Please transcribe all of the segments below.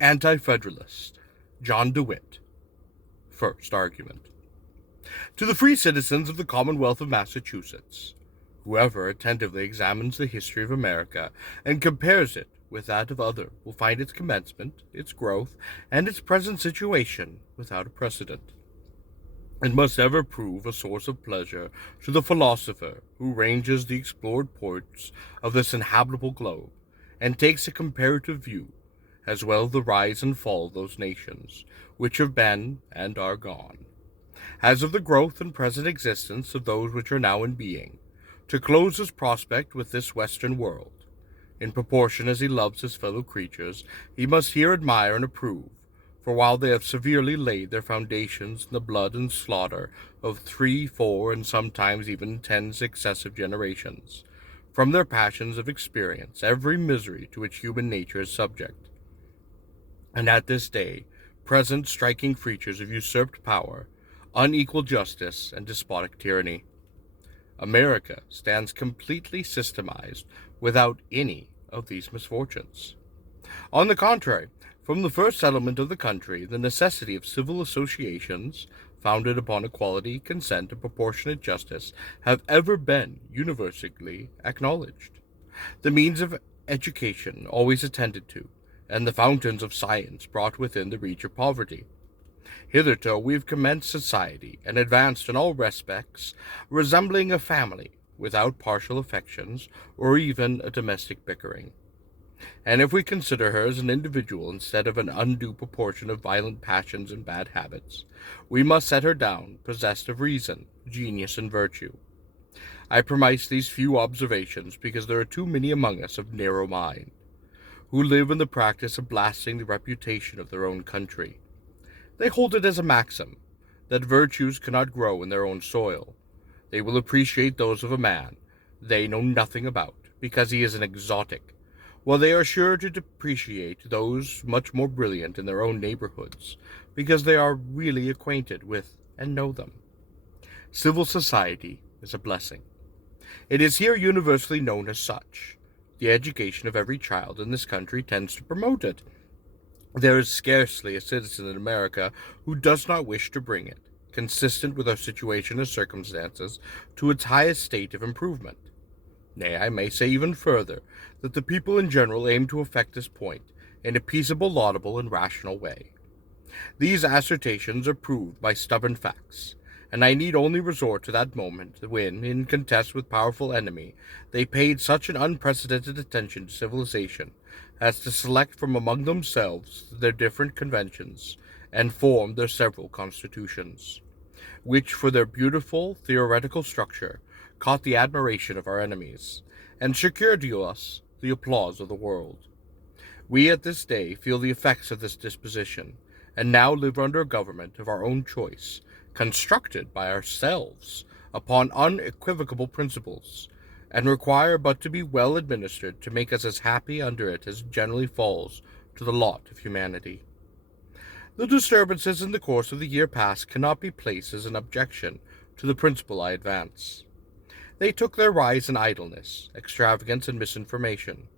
Anti-Federalist, John DeWitt. First argument. To the free citizens of the Commonwealth of Massachusetts, whoever attentively examines the history of America and compares it with that of other will find its commencement, its growth, and its present situation without a precedent. It must ever prove a source of pleasure to the philosopher who ranges the explored ports of this inhabitable globe, and takes a comparative view, as well of the rise and fall of those nations which have been and are gone, as of the growth and present existence of those which are now in being, to close his prospect with this western world. In proportion as he loves his fellow creatures, he must here admire and approve, for while they have severely laid their foundations in the blood and slaughter of 3, 4, and sometimes even 10 successive generations, from their passions of experience every misery to which human nature is subject, and at this day present striking features of usurped power, unequal justice, and despotic tyranny, America stands completely systemized without any of these misfortunes. On the contrary, from the first settlement of the country, the necessity of civil associations, founded upon equality, consent, and proportionate justice, have ever been universally acknowledged. The means of education always attended to, and the fountains of science brought within the reach of poverty. Hitherto we have commenced society, and advanced in all respects, resembling a family, without partial affections, or even a domestic bickering. And if we consider her as an individual instead of an undue proportion of violent passions and bad habits, we must set her down possessed of reason, genius, and virtue. I premise these few observations because there are too many among us of narrow mind, who live in the practice of blasting the reputation of their own country. They hold it as a maxim that virtues cannot grow in their own soil. They will appreciate those of a man they know nothing about, because he is an exotic, while they are sure to depreciate those much more brilliant in their own neighborhoods, because they are really acquainted with and know them. Civil society is a blessing. It is here universally known as such. The education of every child in this country tends to promote it. There is scarcely a citizen in America who does not wish to bring it, consistent with our situation and circumstances, to its highest state of improvement. Nay, I may say even further, that the people in general aim to effect this point in a peaceable, laudable, and rational way. These assertions are proved by stubborn facts, and I need only resort to that moment when, in contest with powerful enemy, they paid such an unprecedented attention to civilization as to select from among themselves their different conventions, and form their several constitutions, which for their beautiful theoretical structure caught the admiration of our enemies, and secured to us the applause of the world. We at this day feel the effects of this disposition, and now live under a government of our own choice, constructed by ourselves upon unequivocal principles, and require but to be well administered to make us as happy under it as generally falls to the lot of humanity. The disturbances in the course of the year past cannot be placed as an objection to the principle I advance. They took their rise in idleness, extravagance, and misinformation,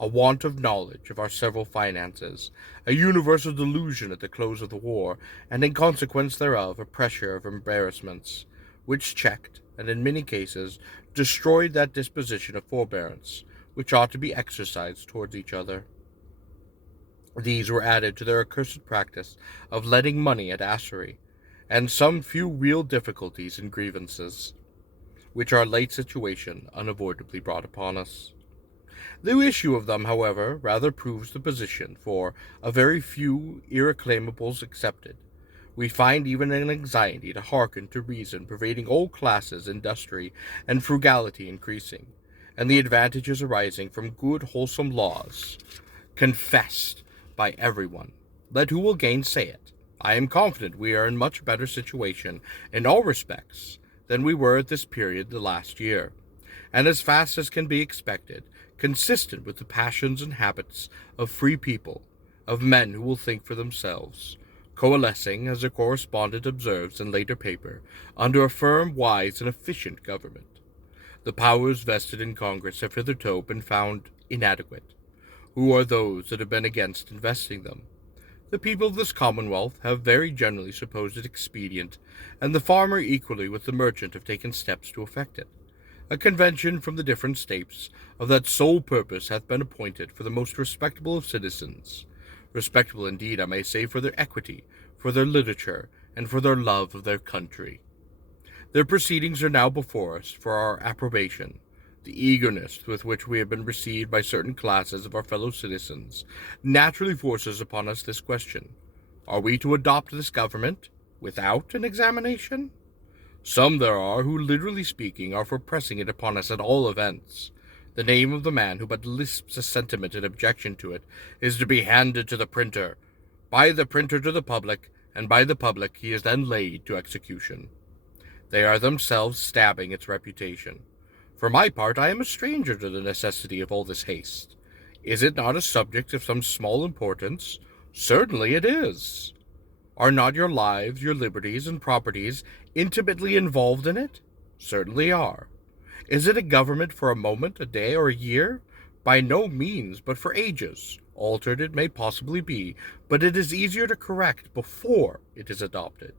a want of knowledge of our several finances, a universal delusion at the close of the war, and in consequence thereof a pressure of embarrassments, which checked, and in many cases destroyed that disposition of forbearance which ought to be exercised towards each other. These were added to their accursed practice of letting money at assery, and some few real difficulties and grievances, which our late situation unavoidably brought upon us. The issue of them, however, rather proves the position, for, a very few irreclamables excepted, we find even an anxiety to hearken to reason pervading all classes, industry and frugality increasing, and the advantages arising from good wholesome laws confessed by everyone. Let who will gainsay it. I am confident we are in much better situation in all respects than we were at this period the last year, and as fast as can be expected, consistent with the passions and habits of free people, of men who will think for themselves, coalescing, as a correspondent observes in later paper, under a firm, wise, and efficient government. The powers vested in Congress have hitherto been found inadequate, Who are those that have been against investing them? The people of this commonwealth have very generally supposed it expedient, and the farmer equally with the merchant have taken steps to effect it. A convention from the different states of that sole purpose hath been appointed for the most respectable of citizens, respectable indeed, I may say, for their equity, for their literature, and for their love of their country. Their proceedings are now before us for our approbation. The eagerness with which we have been received by certain classes of our fellow citizens naturally forces upon us this question: are we to adopt this government without an examination? Some there are who, literally speaking, are for pressing it upon us at all events. The name of the man who but lisps a sentiment in objection to it is to be handed to the printer, by the printer to the public, and by the public he is then laid to execution. They are themselves stabbing its reputation. For my part, I am a stranger to the necessity of all this haste. Is it not a subject of some small importance? Certainly it is. Are not your lives, your liberties, and properties intimately involved in it? Certainly are. Is it a government for a moment, a day, or a year? By no means, but for ages. Altered it may possibly be, but it is easier to correct before it is adopted.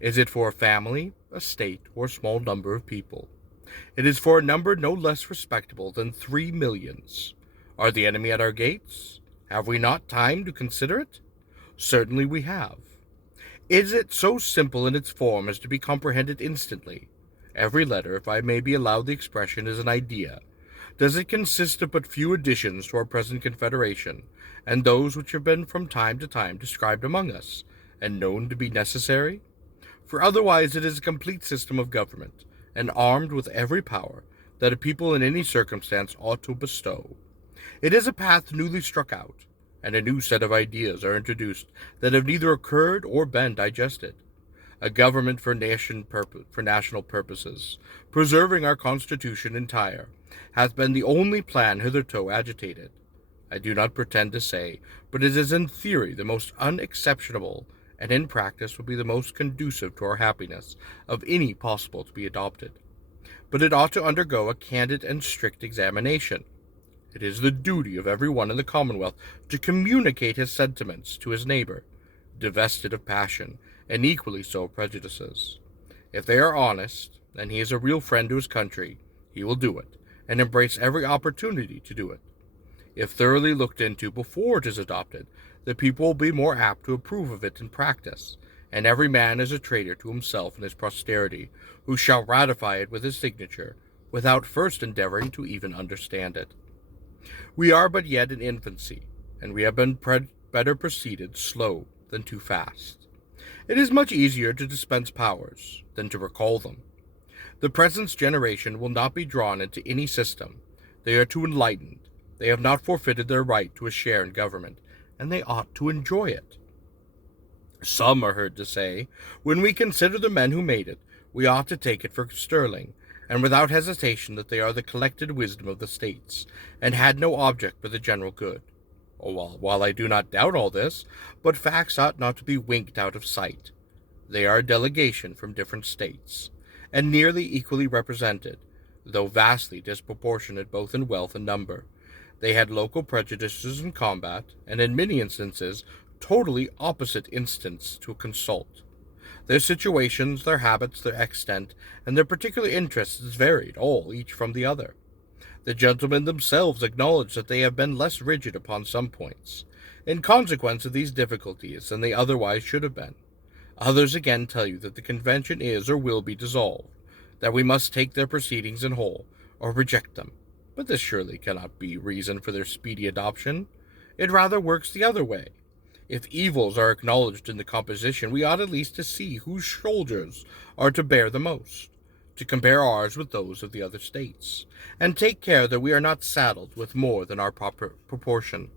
Is it for a family, a state, or a small number of people? It is for a number no less respectable than 3 millions. Are the enemy at our gates? Have we not time to consider it? Certainly we have. Is it so simple in its form as to be comprehended instantly? Every letter, if I may be allowed the expression, is an idea. Does it consist of but few additions to our present confederation, and those which have been from time to time described among us, and known to be necessary? For otherwise it is a complete system of government, and armed with every power that a people in any circumstance ought to bestow. It is a path newly struck out, and a new set of ideas are introduced that have neither occurred or been digested. A government for national purposes, preserving our constitution entire, hath been the only plan hitherto agitated. I do not pretend to say, but it is in theory the most unexceptionable, and in practice will be the most conducive to our happiness of any possible to be adopted. But it ought to undergo a candid and strict examination. It is the duty of every one in the Commonwealth to communicate his sentiments to his neighbor, divested of passion, and equally so of prejudices. If they are honest, and he is a real friend to his country, he will do it, and embrace every opportunity to do it. If thoroughly looked into before it is adopted, the people will be more apt to approve of it in practice, and every man is a traitor to himself and his posterity, who shall ratify it with his signature, without first endeavoring to even understand it. We are but yet in infancy, and we have been better proceeded slow than too fast. It is much easier to dispense powers than to recall them. The present generation will not be drawn into any system. They are too enlightened. They have not forfeited their right to a share in government, and they ought to enjoy it. Some are heard to say, when we consider the men who made it, we ought to take it for sterling, and without hesitation, that they are the collected wisdom of the states, and had no object but the general good. While I do not doubt all this, but facts ought not to be winked out of sight. They are a delegation from different states, and nearly equally represented, though vastly disproportionate both in wealth and number. They had local prejudices in combat, and in many instances totally opposite instincts to consult. Their situations, their habits, their extent, and their particular interests varied, all each from the other. The gentlemen themselves acknowledge that they have been less rigid upon some points, in consequence of these difficulties, than they otherwise should have been. Others again tell you that the convention is or will be dissolved, that we must take their proceedings in whole, or reject them. But this surely cannot be reason for their speedy adoption. It rather works the other way. If evils are acknowledged in the composition, we ought at least to see whose shoulders are to bear the most, to compare ours with those of the other states, and take care that we are not saddled with more than our proper proportion.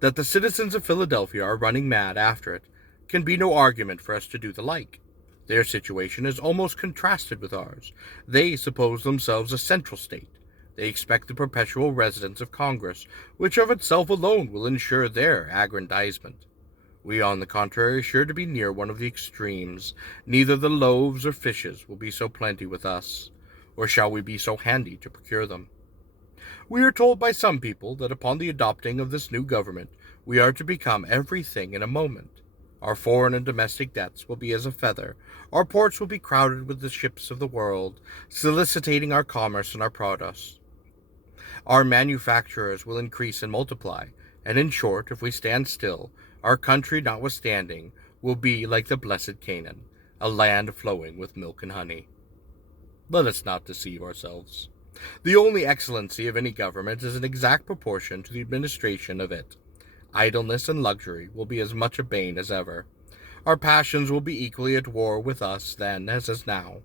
That the citizens of Philadelphia are running mad after it can be no argument for us to do the like. Their situation is almost contrasted with ours. They suppose themselves a central state. They expect the perpetual residence of Congress, which of itself alone will ensure their aggrandizement. We, on the contrary, are sure to be near one of the extremes. Neither the loaves or fishes will be so plenty with us, or shall we be so handy to procure them. We are told by some people that upon the adopting of this new government, we are to become everything in a moment. Our foreign and domestic debts will be as a feather, our ports will be crowded with the ships of the world, soliciting our commerce and our produce. Our manufacturers will increase and multiply, and in short, if we stand still, our country notwithstanding will be like the blessed Canaan, a land flowing with milk and honey. Let us not deceive ourselves. The only excellency of any government is in exact proportion to the administration of it. Idleness and luxury will be as much a bane as ever. Our passions will be equally at war with us then as now.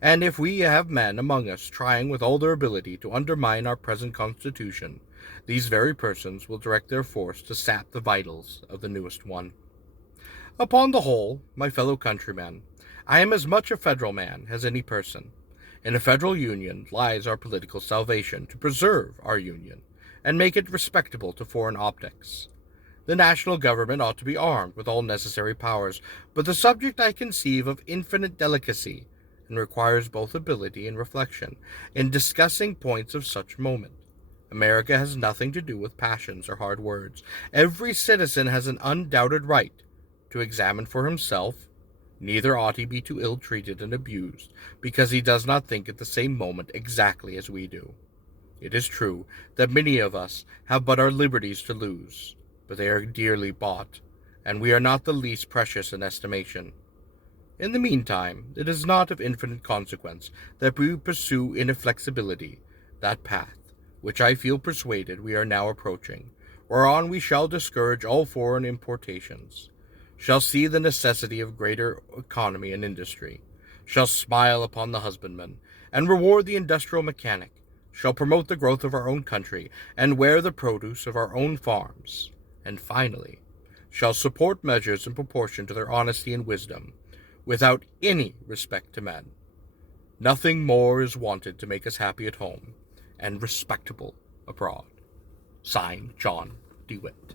And if we have men among us trying with all their ability to undermine our present constitution, these very persons will direct their force to sap the vitals of the newest one. Upon the whole, my fellow countrymen, I am as much a federal man as any person. In a federal union lies our political salvation, to preserve our union, and make it respectable to foreign optics. The national government ought to be armed with all necessary powers, but the subject I conceive of infinite delicacy, and requires both ability and reflection in discussing points of such moment. America has nothing to do with passions or hard words. Every citizen has an undoubted right to examine for himself. Neither ought he be too ill-treated and abused, because he does not think at the same moment exactly as we do. It is true that many of us have but our liberties to lose, but they are dearly bought, and we are not the least precious in estimation. In the meantime, it is not of infinite consequence that we pursue inflexibility that path, which I feel persuaded we are now approaching, whereon we shall discourage all foreign importations, shall see the necessity of greater economy and industry, shall smile upon the husbandman, and reward the industrial mechanic, shall promote the growth of our own country, and wear the produce of our own farms, and finally, shall support measures in proportion to their honesty and wisdom, without any respect to men. Nothing more is wanted to make us happy at home, and respectable abroad. Signed, John DeWitt.